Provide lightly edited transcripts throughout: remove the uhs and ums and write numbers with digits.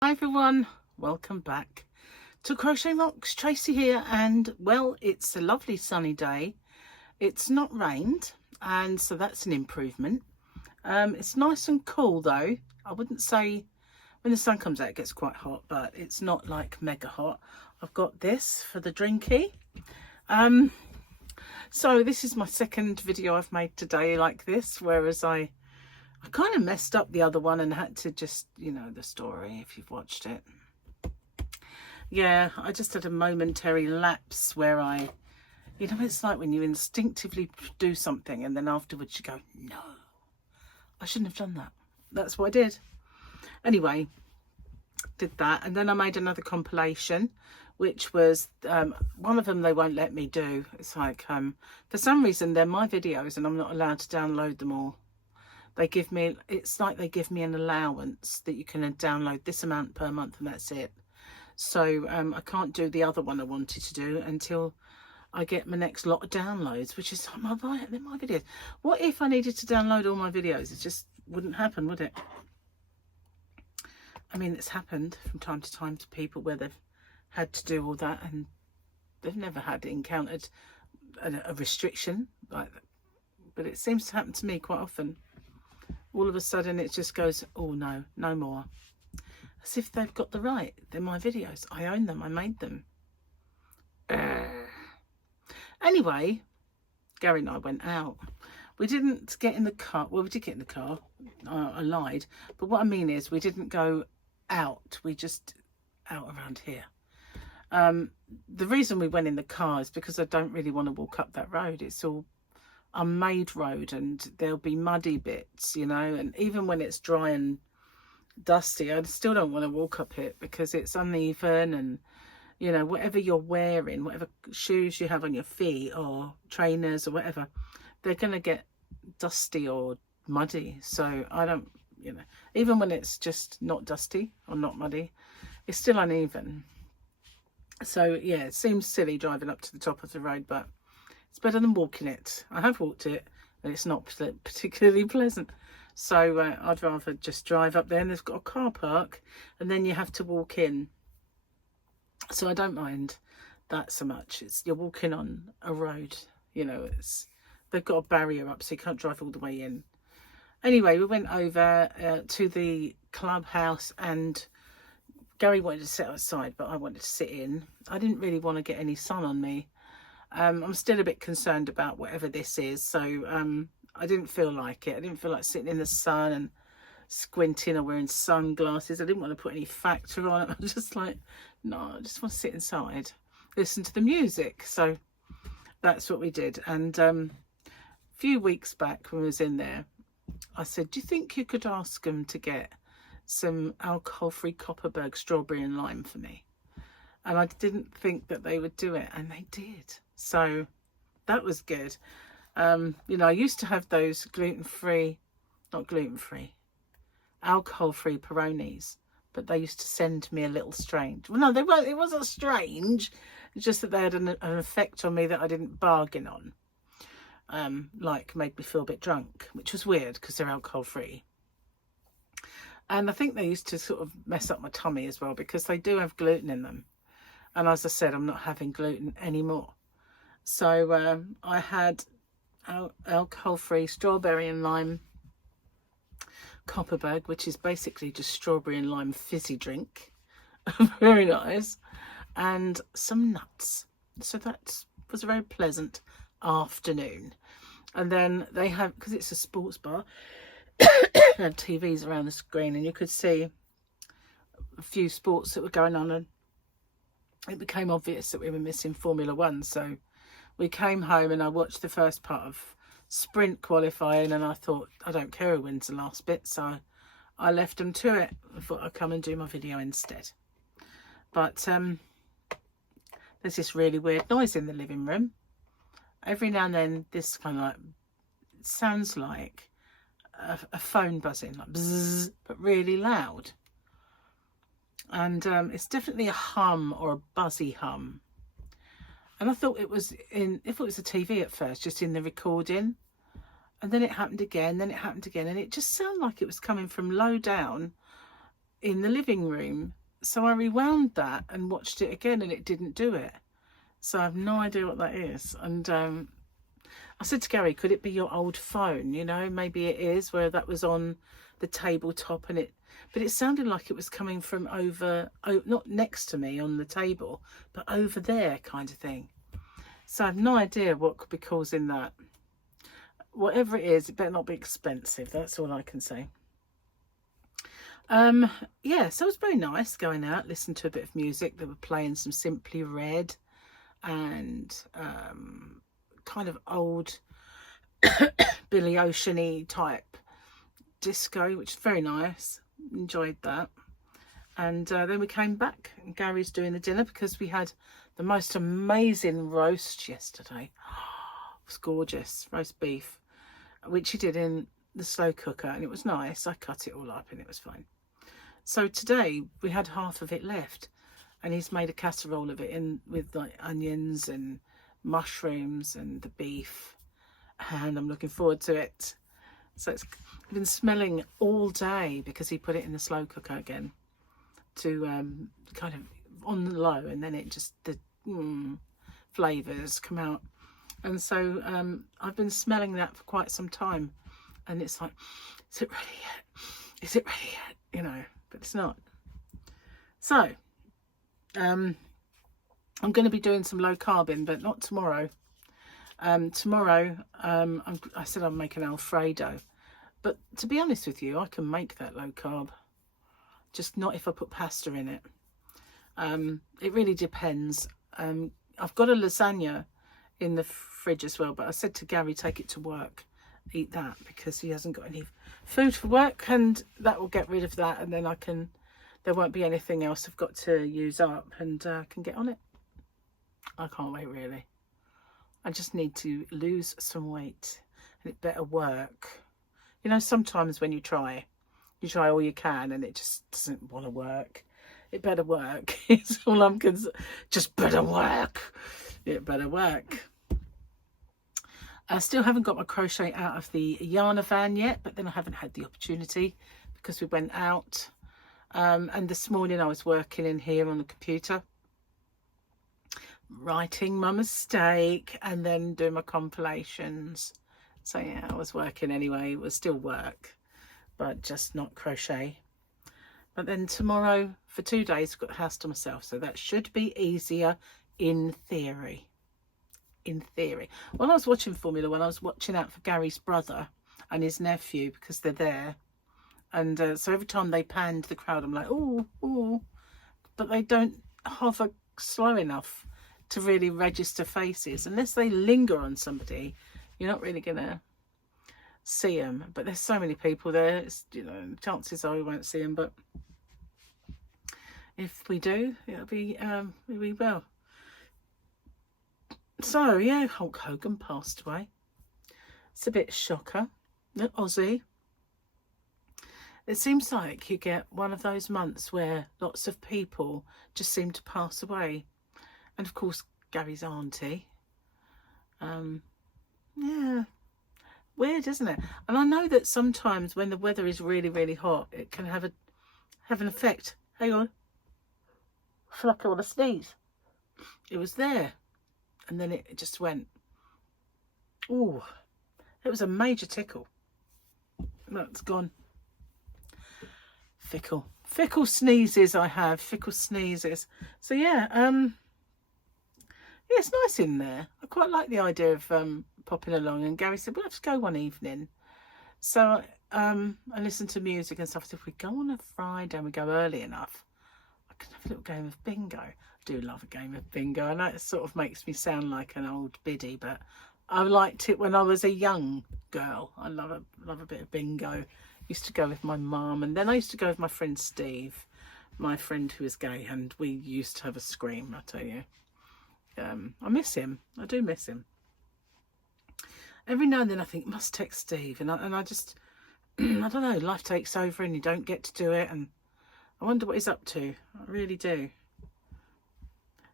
Hi everyone, welcome back to Crochet Rocks. Tracy here, and well, it's a lovely sunny day. It's not rained, and so that's an improvement. It's nice and cool though. I wouldn't say when the sun comes out it gets quite hot, but it's not like mega hot. I've got this for the drinky. So this is my second video I've made today like this, whereas I kind of messed up the other one and had to just, you know, the story if you've watched it. Yeah, I just had a momentary lapse where you know, it's like when you instinctively do something and then afterwards you go, no, I shouldn't have done that. That's what I did. Anyway, did that. And then I made another compilation, which was, one of them they won't let me do. It's like, for some reason, they're my videos and I'm not allowed to download them all. They give me, it's like they give me an allowance that you can download this amount per month and that's it. So I can't do the other one I wanted to do until I get my next lot of downloads, which is my videos. What if I needed to download all my videos? It just wouldn't happen, would it? I mean, it's happened from time to time to people where they've had to do all that and they've never encountered a restriction like that. But it seems to happen to me quite often. All of a sudden it just goes, oh no, no more. As if they've got the right. They're my videos. I own them. I made them. Anyway, Gary and I went out. We didn't get in the car. Well, we did get in the car. I lied. But what I mean is we didn't go out. We just out around here. The reason we went in the car is because I don't really want to walk up that road. It's all unmade road and there'll be muddy bits, you know, and even when it's dry and dusty I still don't want to walk up it because it's uneven, and you know, whatever you're wearing, whatever shoes you have on your feet or trainers or whatever, they're going to get dusty or muddy. So I don't, you know, even when it's just not dusty or not muddy, it's still uneven. So yeah, it seems silly driving up to the top of the road, but it's better than walking it. I have walked it and it's not particularly pleasant. So I'd rather just drive up there, and they've got a car park and then you have to walk in. So I don't mind that so much. It's you're walking on a road, you know, they've got a barrier up so you can't drive all the way in. Anyway, we went over to the clubhouse and Gary wanted to sit outside, but I wanted to sit in. I didn't really want to get any sun on me. I'm still a bit concerned about whatever this is, so I didn't feel like it. I didn't feel like sitting in the sun and squinting or wearing sunglasses. I didn't want to put any factor on it. I was just like, no, I just want to sit inside, listen to the music. So that's what we did. And a few weeks back when I was in there, I said, do you think you could ask them to get some alcohol-free Copperberg strawberry and lime for me? And I didn't think that they would do it, and they did. So that was good. You know, I used to have those alcohol-free Peronis, but they used to send me a little strange. Well, no, they weren't. It wasn't strange. It's just that they had an effect on me that I didn't bargain on. Like made me feel a bit drunk, which was weird because they're alcohol-free. And I think they used to sort of mess up my tummy as well because they do have gluten in them. And as I said, I'm not having gluten anymore. So I had alcohol-free strawberry and lime Copperberg, which is basically just strawberry and lime fizzy drink. Very nice. And some nuts. So that was a very pleasant afternoon. And then they have, because it's a sports bar, they had TVs around the screen and you could see a few sports that were going on, and it became obvious that we were missing Formula One. So we came home and I watched the first part of sprint qualifying, and I thought, I don't care who wins the last bit, so I left them to it. I thought I'd come and do my video instead. But there's this really weird noise in the living room. Every now and then this kind of like sounds like a phone buzzing, like bzzz, but really loud. And it's definitely a hum or a buzzy hum. And I thought it was if it was a TV at first, just in the recording. And then it happened again, then it happened again. And it just sounded like it was coming from low down in the living room. So I rewound that and watched it again, and it didn't do it. So I have no idea what that is. And I said to Gary, could it be your old phone? You know, maybe it is, where that was on the tabletop, and but it sounded like it was coming from over, not next to me on the table, but over there kind of thing. So I have no idea what could be causing that. Whatever it is, it better not be expensive. That's all I can say. Yeah, so it was very nice going out, listening to a bit of music. They were playing some Simply Red and kind of old Billy Ocean-y type disco, which is very nice. Enjoyed that. And then we came back, and Gary's doing the dinner because we had the most amazing roast yesterday. It was gorgeous, roast beef, which he did in the slow cooker, and it was nice. I cut it all up and it was fine. So today we had half of it left, and he's made a casserole of it with like onions and mushrooms and the beef, and I'm looking forward to it. So it's been smelling all day because he put it in the slow cooker again to kind of on the low, and then it just the flavours come out. And so I've been smelling that for quite some time, and it's like, is it ready yet? Is it ready yet? You know, but it's not. So I'm going to be doing some low carbing, but not tomorrow. Tomorrow I said I'm making Alfredo, but to be honest with you, I can make that low carb, just not if I put pasta in it. It really depends. I've got a lasagna in the fridge as well, but I said to Gary, take it to work, eat that, because he hasn't got any food for work, and that will get rid of that, and then there won't be anything else I've got to use up, and I can get on it. I can't wait, really. I just need to lose some weight, and it better work. You know, sometimes when you try all you can and it just doesn't want to work. It better work. It's all I'm concerned. Just better work. It better work. I still haven't got my crochet out of the yarn van yet, but then I haven't had the opportunity because we went out. And this morning I was working in here on the computer, writing my mistake and then doing my compilations. So yeah, I was working anyway. It was still work, but just not crochet. But then tomorrow for 2 days I've got the house to myself, so that should be easier in theory. In theory. When I was watching Formula One, I was watching out for Gary's brother and his nephew because they're there, and so every time they panned the crowd, I'm like, oh, but they don't hover slow enough to really register faces. Unless they linger on somebody, you're not really gonna see them. But there's so many people there, you know, chances are we won't see them, but if we do, it'll be well. So yeah, Hulk Hogan passed away. It's a bit shocker. The Aussie. It seems like you get one of those months where lots of people just seem to pass away. And of course, Gary's auntie. Yeah, weird, isn't it? And I know that sometimes when the weather is really, really hot, it can have an effect. Hang on. I feel like I want to sneeze. It was there. And then it just went. Oh, it was a major tickle. Look, it's gone. Fickle sneezes I have. Fickle sneezes. So yeah, yeah, it's nice in there. I quite like the idea of popping along. And Gary said, well, let's go one evening. So I listened to music and stuff. So if we go on a Friday and we go early enough, I can have a little game of bingo. I do love a game of bingo. I know it sort of makes me sound like an old biddy, but I liked it when I was a young girl. I love a bit of bingo. Used to go with my mum, and then I used to go with my friend Steve, my friend who is gay, and we used to have a scream, I tell you. I miss him. I do miss him. Every now and then I think, must text Steve, and I just, I don't know, life takes over and you don't get to do it, and I wonder what he's up to. I really do.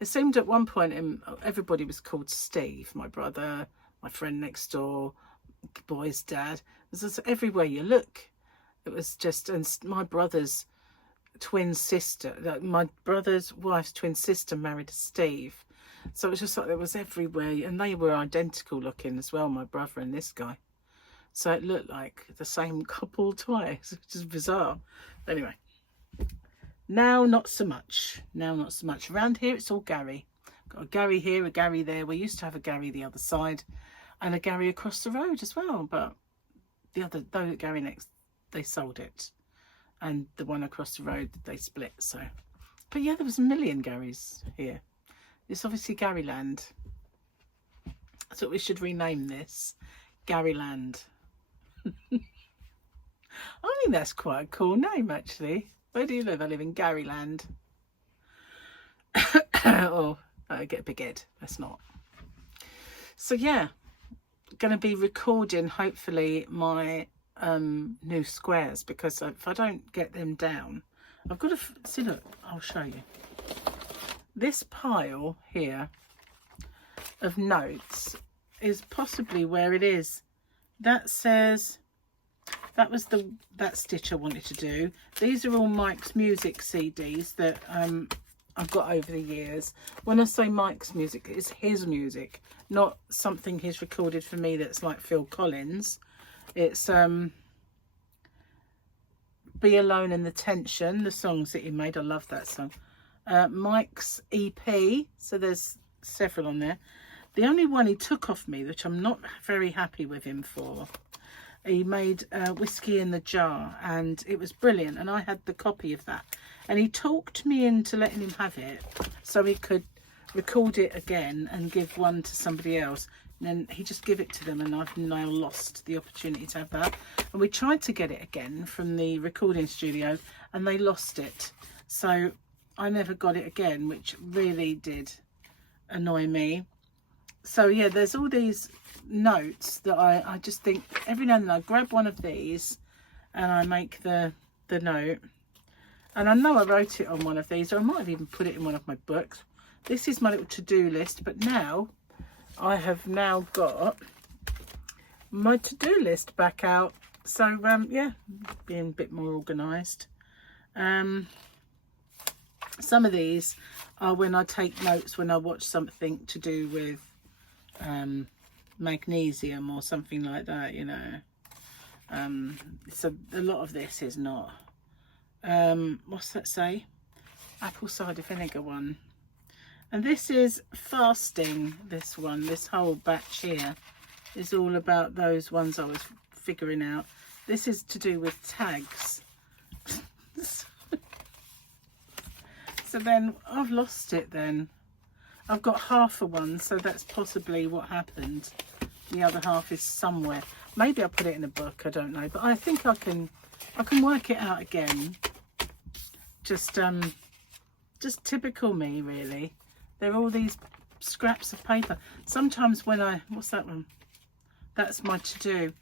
It seemed at one point everybody was called Steve, my brother, my friend next door, boy's dad. It was just everywhere you look. It was just, and my brothers twin sister, like my brother's wife's twin sister married a Steve. So it was just like it was everywhere, and they were identical looking as well, my brother and this guy. So it looked like the same couple twice, which is bizarre. Anyway, now not so much. Now not so much. Around here it's all Gary. Got a Gary here, a Gary there. We used to have a Gary the other side and a Gary across the road as well, but the Gary next, they sold it, and the one across the road they split. So, but yeah, there was a million Garys here. It's obviously Garyland. I thought we should rename this Garyland. I think that's quite a cool name, actually. Where do you live? I live in Garyland. Oh, I get a big head. That's not. So yeah, going to be recording hopefully my new squares, because if I don't get them down, I've got to see. Look, I'll show you. This pile here of notes is possibly where it is. That says, that was that stitch I wanted to do. These are all Mike's music CDs that I've got over the years. When I say Mike's music, it's his music, not something he's recorded for me that's like Phil Collins. It's Be Alone in the Tension, the songs that he made. I love that song. Mike's EP, so there's several on there. The only one he took off me, which I'm not very happy with him for, he made Whiskey in the Jar, and it was brilliant, and I had the copy of that, and he talked me into letting him have it so he could record it again and give one to somebody else. And then he just give it to them, and I've now lost the opportunity to have that. And we tried to get it again from the recording studio, and they lost it, so I never got it again, which really did annoy me. So yeah, there's all these notes that I just think every now and then I grab one of these and I make the note. And I know I wrote it on one of these, or I might have even put it in one of my books. This is my little to-do list, but now I have now got my to-do list back out. So yeah, being a bit more organised. Some of these are when I take notes when I watch something to do with magnesium or something like that, you know. So a lot of this is not. What's that say? Apple cider vinegar one. And this is fasting, this one. This whole batch here is all about those ones I was figuring out. This is to do with tags. So then I've lost it then. I've got half of one, so that's possibly what happened. The other half is somewhere. Maybe I'll put it in a book, I don't know. But I think I can work it out again. Just typical me, really. There are all these scraps of paper. Sometimes when what's that one? That's my to-do.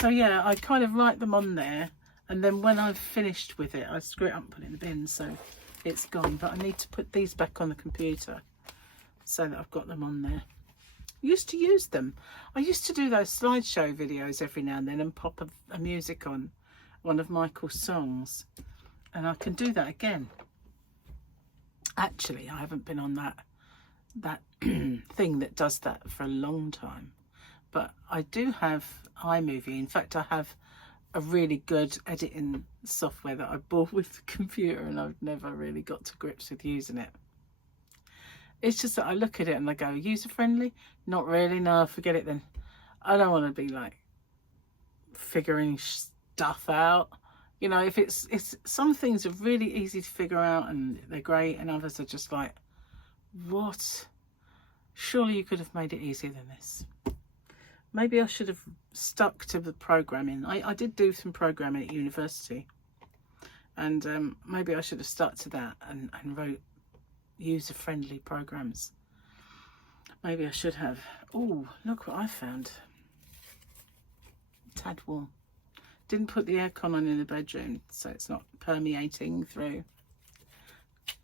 So yeah, I kind of write them on there, and then when I've finished with it, I screw it up and put it in the bin, so it's gone. But I need to put these back on the computer so that I've got them on there. I used to use them. I used to do those slideshow videos every now and then and pop a music on one of Michael's songs, and I can do that again. Actually, I haven't been on that thing that does that for a long time, but I do have iMovie. In fact, I have a really good editing software that I bought with the computer, and I've never really got to grips with using it. It's just that I look at it and I go, user friendly? Not really. No, forget it then. I don't want to be like figuring stuff out. You know, if it's some things are really easy to figure out and they're great, and others are just like, what? Surely you could have made it easier than this. Maybe I should have stuck to the programming. I did do some programming at university, and maybe I should have stuck to that and wrote user-friendly programs. Maybe I should have. Oh, look what I found. Tad warm. Didn't put the aircon on in the bedroom, so it's not permeating through.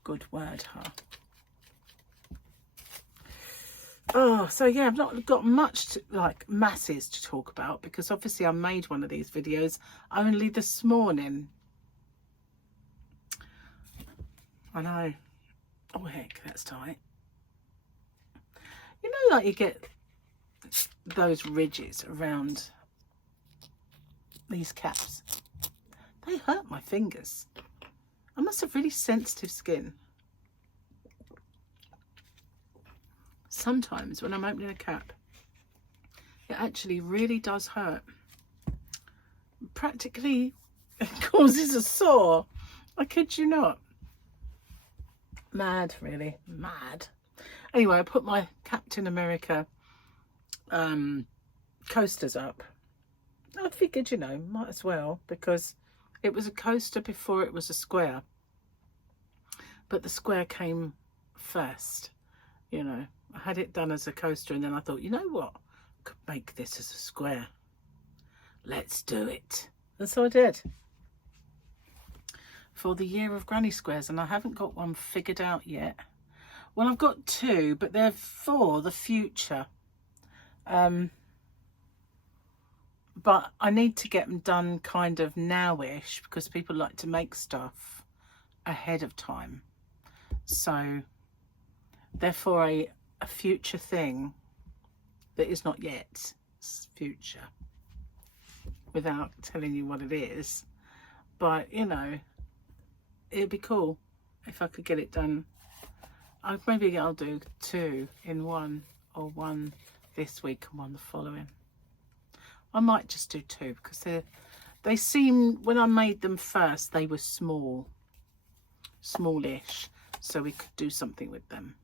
Good word, huh? Oh, so yeah, I've not got much like masses to talk about, because obviously I made one of these videos only this morning. I know. Oh heck, that's tight. You know, like you get those ridges around these caps. They hurt my fingers. I must have really sensitive skin. Sometimes when I'm opening a cap, it actually really does hurt. Practically it causes a sore. I kid you not. Mad, really. Mad. Anyway, I put my Captain America coasters up. I figured, you know, might as well, because it was a coaster before it was a square. But the square came first, you know. I had it done as a coaster, and then I thought, you know what? I could make this as a square. Let's do it. And so I did. For the year of granny squares, and I haven't got one figured out yet. Well, I've got two, but they're for the future. But I need to get them done kind of now-ish, because people like to make stuff ahead of time. So they're for a future thing that is not yet. It's future, without telling you what it is. But, you know, it'd be cool if I could get it done. Maybe I'll do two in one, or one this week and one the following. I might just do two, because they seem, when I made them first, they were smallish, so we could do something with them.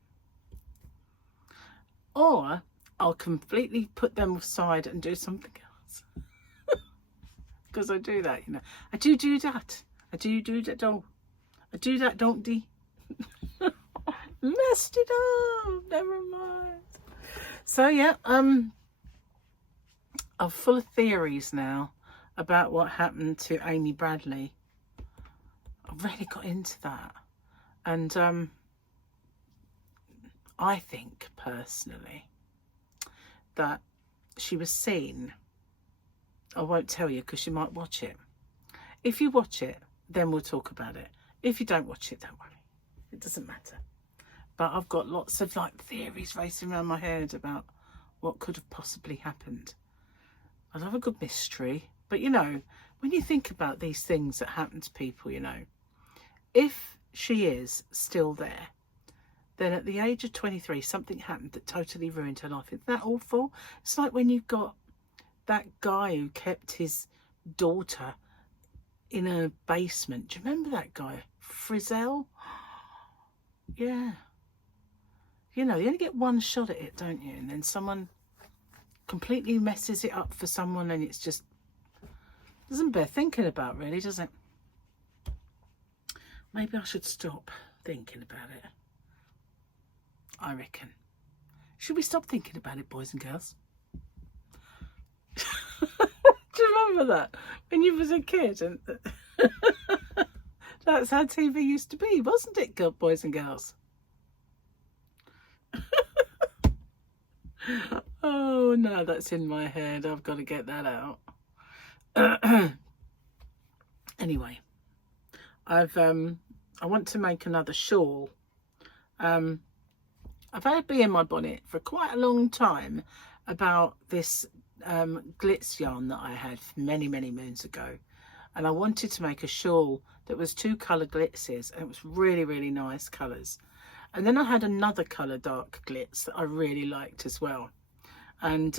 Or I'll completely put them aside and do something else. Because I do that, you know. I do that. I do that, don't. I do that, don't de. Messed it up. Never mind. So yeah, I'm full of theories now about what happened to Amy Bradley. I've really got into that, and I think personally that she was seen. I won't tell you because you might watch it. If you watch it, then we'll talk about it. If you don't watch it, don't worry. It doesn't matter. But I've got lots of like theories racing around my head about what could have possibly happened. I love a good mystery. But you know, when you think about these things that happen to people, you know, if she is still there, then at the age of 23, something happened that totally ruined her life. Isn't that awful? It's like when you've got that guy who kept his daughter in a basement. Do you remember that guy? Frizzell? Yeah. You know, you only get one shot at it, don't you? And then someone completely messes it up for someone, and it's just doesn't bear thinking about, really, does it? Maybe I should stop thinking about it. I reckon. Should we stop thinking about it, boys and girls? Do you remember that when you was a kid? And that's how TV used to be, wasn't it, boys and girls? Oh no, that's in my head. I've got to get that out. Anyway, I want to make another shawl. I've had a bee in my bonnet for quite a long time about this glitz yarn that I had many moons ago, and I wanted to make a shawl that was 2 colour glitzes, and it was really nice colours. And then I had another colour dark glitz that I really liked as well, and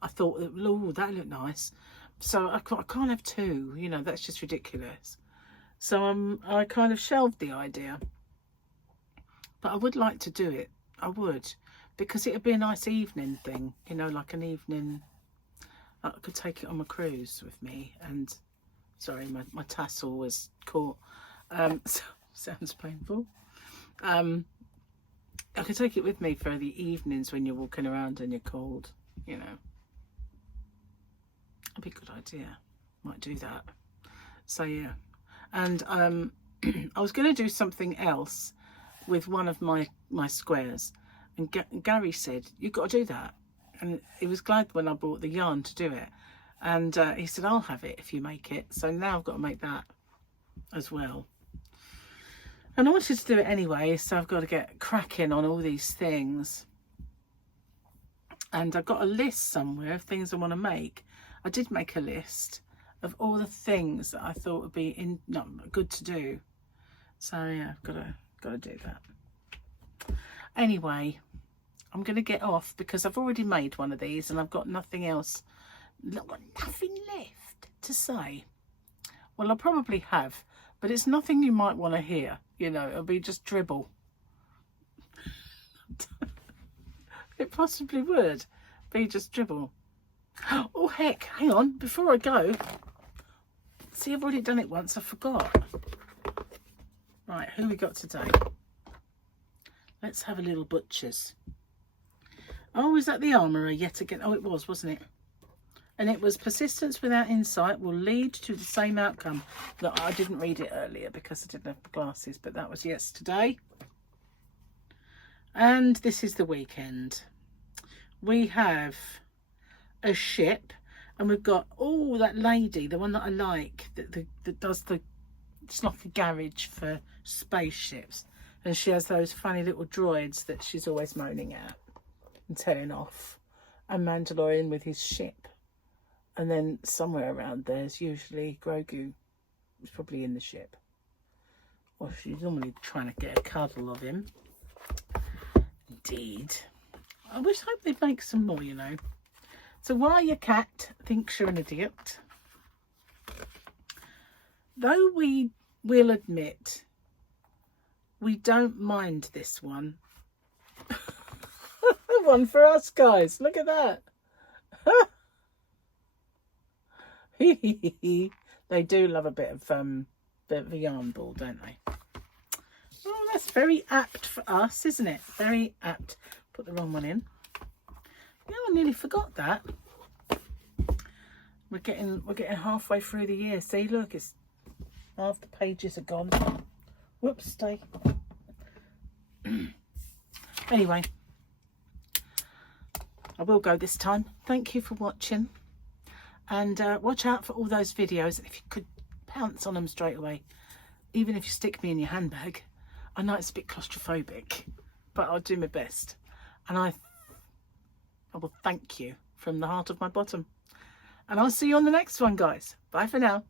I thought, oh, that looked nice, so I can't have 2, you know, that's just ridiculous. So I kind of shelved the idea, but I would like to do it. I would, because it would be a nice evening thing, you know, like an evening. I could take it on my cruise with me, and sorry, my tassel was caught. So, sounds painful. I could take it with me for the evenings when you're walking around and you're cold, you know. That'd be a good idea. Might do that. So yeah, and I was going to do something else with one of my squares, and Gary said, you've got to do that. And he was glad when I bought the yarn to do it, and he said, I'll have it if you make it. So now I've got to make that as well. And I wanted to do it anyway, so I've got to get cracking on all these things. And I've got a list somewhere of things I want to make. I did make a list of all the things that I thought would be good to do. So yeah, I've got to do that. Anyway, I'm going to get off because I've already made one of these and I've got nothing else. I've got nothing left to say. Well, I probably have, but it's nothing you might want to hear. You know, it'll be just dribble. It possibly would be just dribble. Oh heck, hang on, before I go. See, I've already done it once, I forgot. Right, who we got today? Let's have a little butcher's. Oh, is that the armourer yet again? Oh, it was, wasn't it? And it was persistence without insight will lead to the same outcome. That I didn't read it earlier because I didn't have the glasses, but that was yesterday. And this is the weekend. We have a ship, and we've got that lady, the one that I like, that does it's like a garage for spaceships, and she has those funny little droids that she's always moaning at and telling off. And Mandalorian with his ship. And then somewhere around there's usually Grogu. He's probably in the ship. Or she's normally trying to get a cuddle of him. Indeed. I hope they'd make some more, you know. So while your cat thinks you're an idiot, though we will admit we don't mind this one. One for us, guys. Look at that. They do love a bit of a yarn ball, don't they? Oh, that's very apt for us, isn't it? Very apt. Put the wrong one in. Yeah, I nearly forgot that. We're getting halfway through the year. See, look, it's half the pages are gone. Whoops, stay. Anyway, I will go this time. Thank you for watching. And watch out for all those videos. If you could pounce on them straight away, even if you stick me in your handbag. I know it's a bit claustrophobic, but I'll do my best. And I will thank you from the heart of my bottom. And I'll see you on the next one, guys. Bye for now.